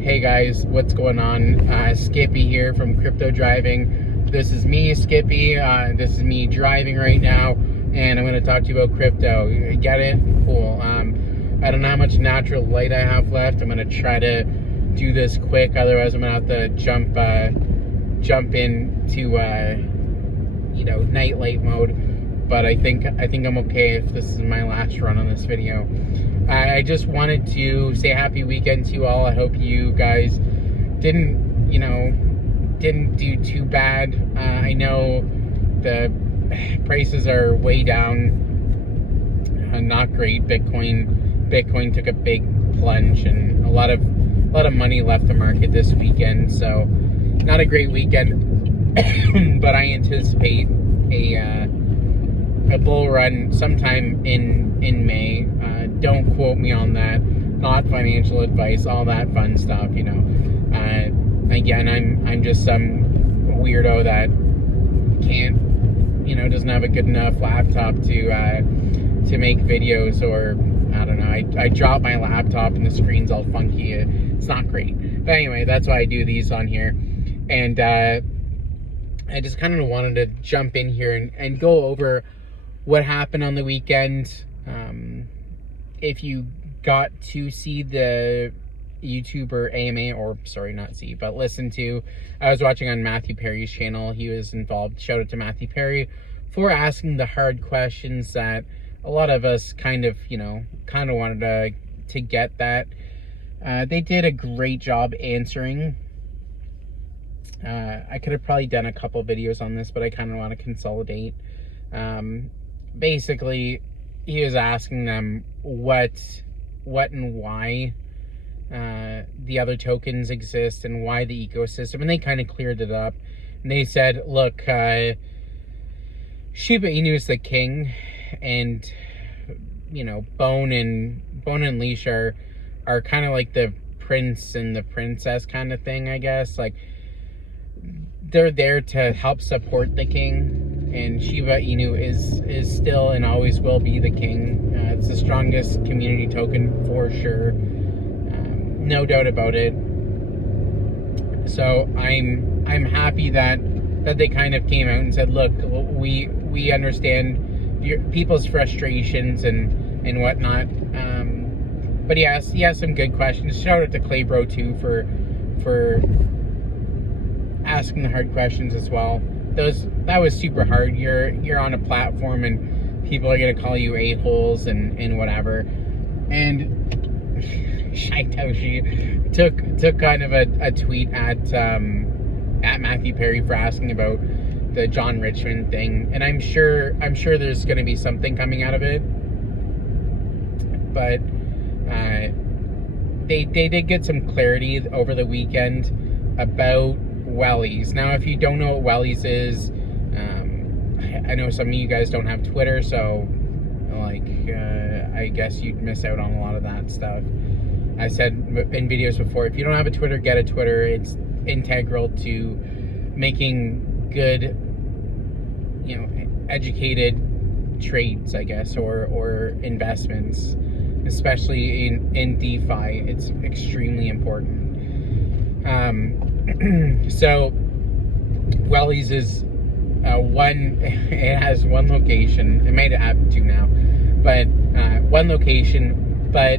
Hey guys, what's going on? Skippy here from Crypto Driving. This is me, Skippy. This is me driving right now, and I'm going to talk to you about crypto. Get it? Cool. I don't know how much natural light I have left. I'm going to try to do this quick, otherwise I'm going to have to jump into night light mode. But I think I'm okay if this is my last run on this video. I just wanted to say happy weekend to you all. I hope you guys didn't do too bad. I know the prices are way down, not great. Bitcoin took a big plunge, and a lot of money left the market this weekend. So not a great weekend, but I anticipate a bull run sometime in May. Don't quote me on that. Not financial advice, all that fun stuff, Again, I'm just some weirdo that can't, doesn't have a good enough laptop to make videos, or I don't know. I drop my laptop and the screen's all funky. It's not great. But anyway, that's why I do these on here. And I just kind of wanted to jump in here and go over what happened on the weekend. If you got to see the YouTuber AMA, or sorry, not see, but listen to, I was watching on Matthew Perry's channel. He was involved. Shout out to Matthew Perry for asking the hard questions that a lot of us kind of wanted to get that. They did a great job answering. I could have probably done a couple videos on this, but I kind of want to consolidate. Basically, he was asking them what and why the other tokens exist and why the ecosystem, and they kind of cleared it up. And they said, look, Shiba Inu is the king, and Bone and Leash are kind of like the prince and the princess kind of thing, I guess. Like, they're there to help support the king, and Shiba Inu is still and always will be the king. It's the strongest community token for sure, no doubt about it. So I'm happy that they kind of came out and said, look, we understand people's frustrations and whatnot. But he has some good questions. Shout out to Claybro too for asking the hard questions as well. That was super hard. You're on a platform and people are gonna call you a-holes and whatever. And Shaitoshi took kind of a tweet at Matthew Perry for asking about the John Richmond thing, and I'm sure there's gonna be something coming out of it. But they did get some clarity over the weekend about Wellies. Now, if you don't know what Wellies is, I know some of you guys don't have Twitter, so I guess you'd miss out on a lot of that stuff. I said in videos before, if you don't have a Twitter, get a Twitter. It's integral to making good, educated trades, I guess, or investments, especially in DeFi. It's extremely important. So Wellies is it has one location. It might have two now, but one location, but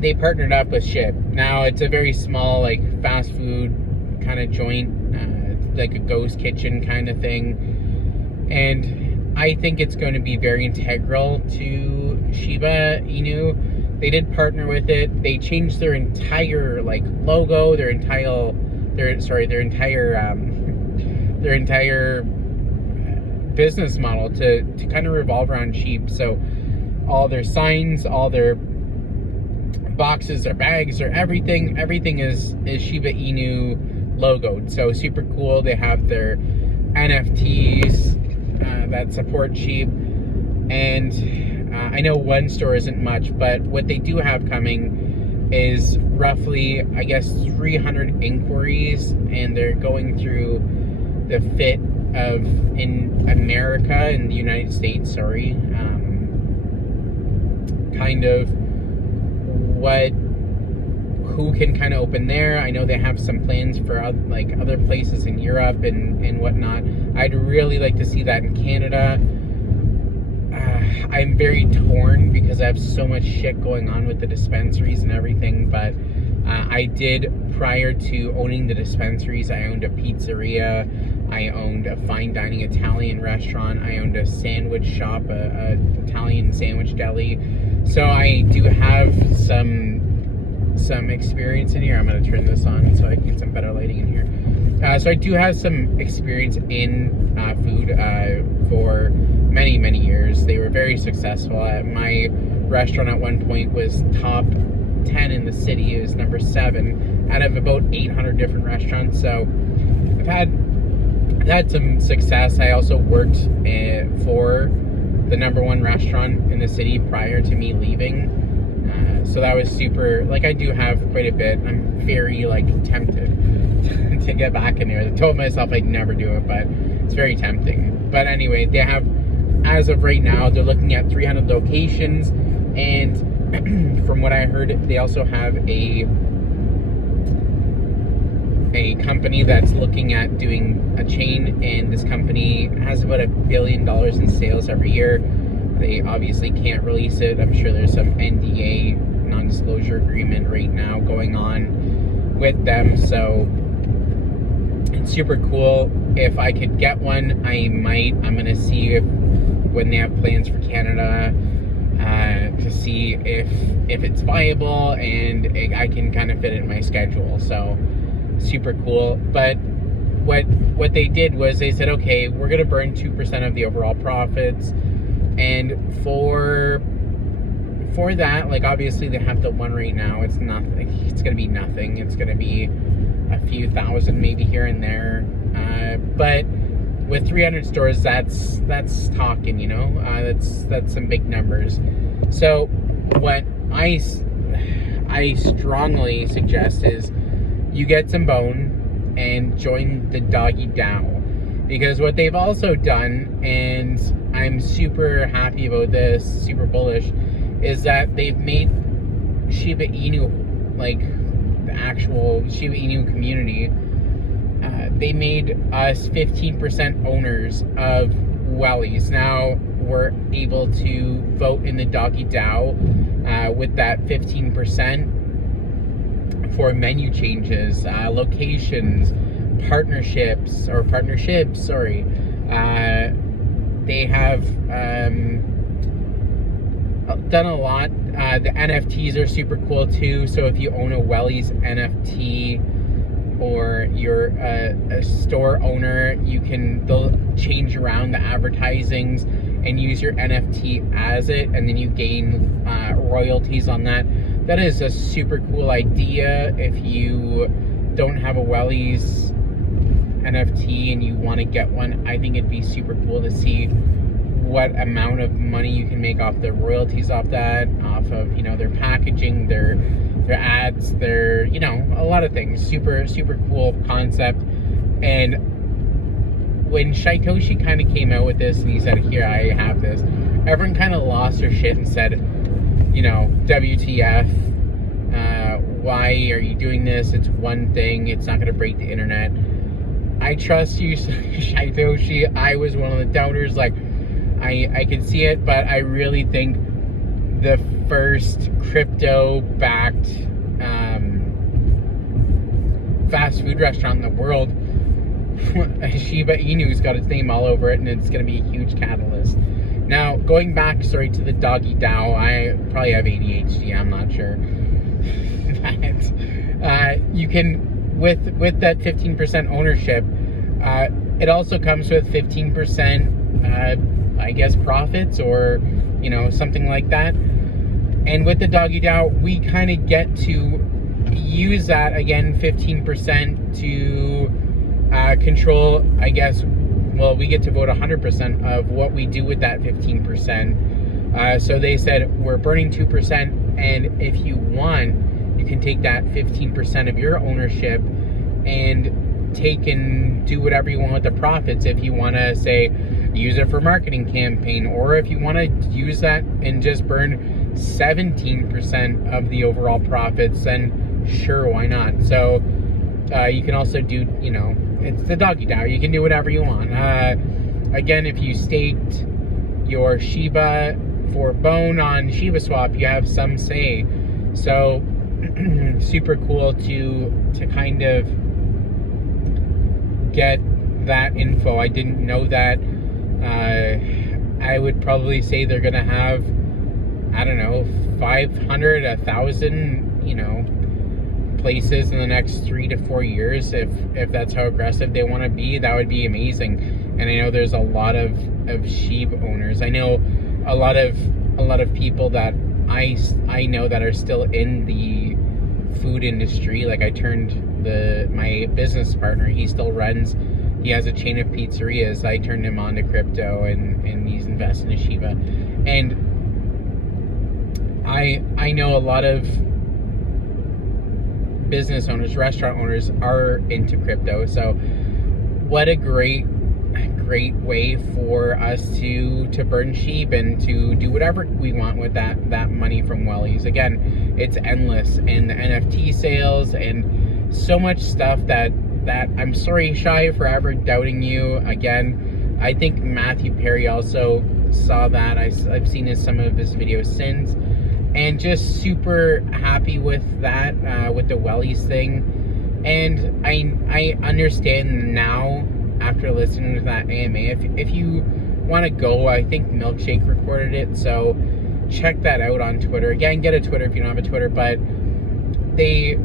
they partnered up with Shib. Now it's a very small, like, fast food kind of joint, like a ghost kitchen kind of thing, and I think it's going to be very integral to Shiba Inu. They did partner with it. They changed their entire logo, their entire business model to kind of revolve around sheep. So all their signs, all their boxes, their bags, or everything is Shiba Inu logoed. So super cool. They have their NFTs that support sheep, and I know one store isn't much, but what they do have coming is roughly, I guess, 300 inquiries, and they're going through the fit of, in America, in the United States, kind of who can kind of open there. I know they have some plans for like other places in Europe and whatnot. I'd really like to see that in Canada. I'm very torn because I have so much shit going on with the dispensaries and everything, but I did, prior to owning the dispensaries, I owned a pizzeria, I owned a fine dining Italian restaurant, I owned a sandwich shop, a Italian sandwich deli. So I do have some experience in here. I'm going to turn this on so I can get some better lighting in here. So I do have some experience in food for many, many years. They were very successful. My restaurant at one point was top 10 in the city. It was number 7 out of about 800 different restaurants. So I've had some success. I also worked for the number 1 restaurant in the city prior to me leaving. So that was super, like, I do have quite a bit. I'm very, like, tempted to get back in there. I told myself I'd never do it, but it's very tempting. But anyway, they have, as of right now, they're looking at 300 locations, and from what I heard, they also have a company that's looking at doing a chain, and this company has about $1 billion in sales every year. They obviously can't release it. I'm sure there's some NDA, non-disclosure agreement right now going on with them, so it's super cool. If I could get one, I might. I'm gonna see if, when they have plans for Canada, to see if it's viable and I can kind of fit it in my schedule. So super cool. But what they did was they said, okay, we're gonna burn 2% of the overall profits, and for that, like, obviously they have the one right now. It's nothing. It's gonna be nothing. It's gonna be a few thousand maybe here and there, but with 300 stores, that's talking, you know. That's some big numbers. So what I strongly suggest is you get some bone and join the Doggy Dow, because what they've also done, and I'm super happy about this, super bullish, is that they've made Shiba Inu, like the actual Shiba Inu community, they made us 15% owners of Wellies. Now we're able to vote in the Doggy Dow with that 15% for menu changes, locations, partnerships, sorry. They have done a lot. The NFTs are super cool too. So if you own a Welly's NFT, or you're a store owner, they'll change around the advertisings and use your NFT as it, and then you gain royalties on that. That is a super cool idea. If you don't have a Welly's NFT and you want to get one, I think it'd be super cool to see what amount of money you can make off the royalties off that, off of, you know, their packaging, their ads, their, you know, a lot of things. Super cool concept. And when Shaitoshi kind of came out with this and he said, here, I have this, everyone kind of lost their shit and said, you know, WTF, why are you doing this? It's one thing, it's not going to break the internet. I trust you, Shaitoshi. I was one of the doubters. Like, I could see it, but I really think the first crypto-backed fast food restaurant in the world, Shiba Inu's got its name all over it, and it's going to be a huge catalyst. Now, going back, sorry, to the Doggy Dow, I probably have ADHD, I'm not sure. But, you can, with that 15% ownership, it also comes with 15%, I guess, profits, or, you know, something like that. And with the Doggy Dow, we kind of get to use that, again, 15% to control, I guess, well, we get to vote 100% of what we do with that 15%. So they said, we're burning 2%, and if you want, you can take that 15% of your ownership and take and do whatever you want with the profits. If you want to, say, use it for marketing campaign, or if you want to use that and just burn 17% of the overall profits, then sure, why not? So you can also do, you know, it's the doggy style. You can do whatever you want. Again, if you staked your Shiba for bone on Shiba Swap, you have some say. So super cool to kind of get that info. I didn't know that. I would probably say they're gonna have, I don't know, 500, 1,000, you know, places in the next 3 to 4 years. If that's how aggressive they want to be, that would be amazing. And I know there's a lot of Shib owners. I know a lot of people that I know that are still in the food industry. Like, I turned my business partner, he still runs, he has a chain of pizzerias. I turned him on to crypto, and he's investing in Shiba. And I know a lot of business owners, restaurant owners are into crypto. So what a great way for us to burn sheep and to do whatever we want with that money from Wellies. Again, it's endless, and the NFT sales and so much stuff that I'm sorry, Shy, for ever doubting you. Again, I think Matthew Perry also saw that. I've seen some of his videos since, and just super happy with that, with the Wellies thing. And I understand now, after listening to that AMA, if you want to go, I think Milkshake recorded it, so check that out on Twitter. Again, get a Twitter if you don't have a Twitter, but they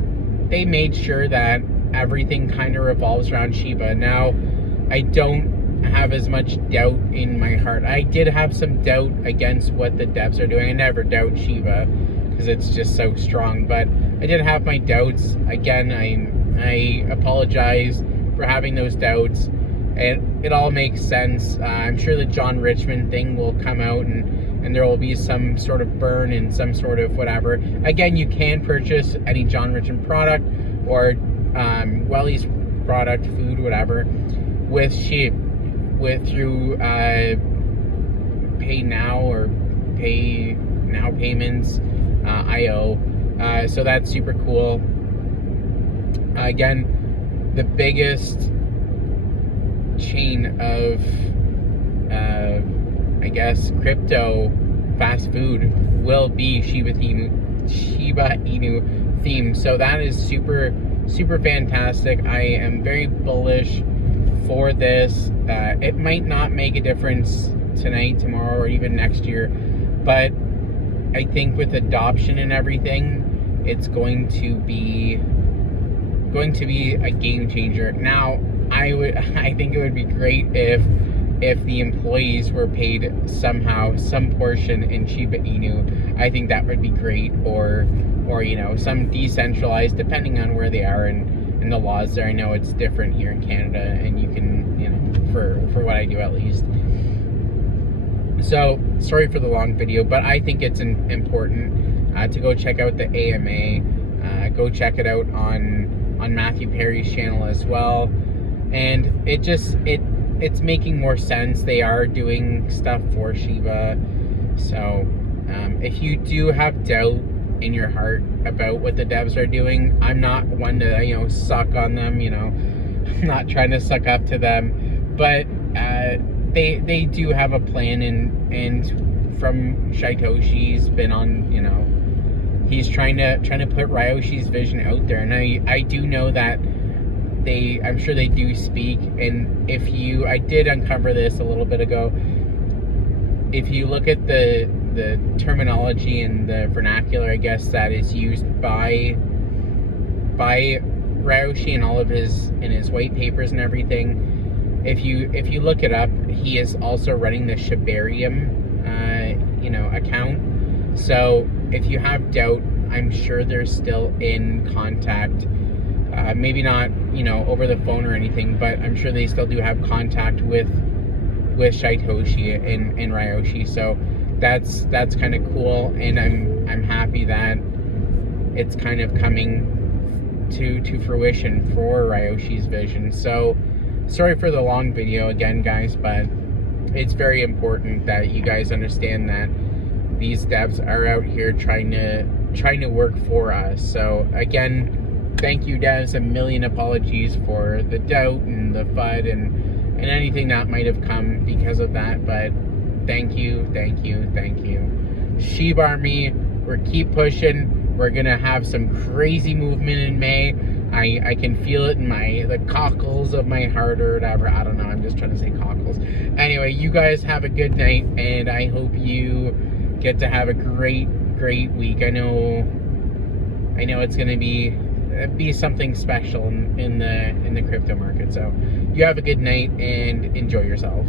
made sure that everything kind of revolves around Shiba. Now, I don't have as much doubt in my heart. I did have some doubt against what the devs are doing. I never doubt Shiba because it's just so strong, but I did have my doubts. Again, I apologize for having those doubts. It all makes sense. I'm sure the John Richmond thing will come out, and there will be some sort of burn and some sort of whatever. Again, you can purchase any John Richmond product or Welly's product, food, whatever, with Shib, through Pay Now or Pay Now Payments, IO. So that's super cool. Again, the biggest chain of I guess crypto fast food will be Shiba Inu themed. So that is super fantastic. I am very bullish for this. It might not make a difference tonight, tomorrow, or even next year, but I think with adoption and everything, it's going to be a game changer. Now, I think it would be great if the employees were paid somehow some portion in Shiba Inu. I think that would be great, or you know, some decentralized, depending on where they are and the laws there. I know it's different here in Canada, and you can, you know, for what I do at least. So sorry for the long video, but I think it's important to go check out the AMA. Go check it out on Matthew Perry's channel as well. And it's making more sense. They are doing stuff for Shiba. So if you do have doubt in your heart about what the devs are doing, I'm not one to, you know, suck on them, you know. I'm not trying to suck up to them, but they do have a plan, and from Shaitoshi's been on, you know, he's trying to put Ryoshi's vision out there. And I do know that I'm sure they do speak. And I did uncover this a little bit ago. If you look at the terminology and the vernacular, I guess, that is used by Ryoshi and all of his white papers and everything, if you look it up, he is also running the Shibarium you know, account. So if you have doubt, I'm sure they're still in contact. Maybe not, you know, over the phone or anything, but I'm sure they still do have contact with Shaitoshi and Ryoshi. So that's kind of cool, and I'm happy that it's kind of coming to fruition for Ryoshi's vision. So sorry for the long video again, guys, but it's very important that you guys understand that these devs are out here trying to trying to work for us. So again, thank you, Dennis. A million apologies for the doubt and the FUD and anything that might have come because of that. But thank you, thank you, thank you. Shib Army, we're keep pushing. We're gonna have some crazy movement in May. I can feel it in the cockles of my heart or whatever. I don't know. I'm just trying to say cockles. Anyway, you guys have a good night, and I hope you get to have a great week. I know it's gonna be something special in the crypto market. So you have a good night and enjoy yourself.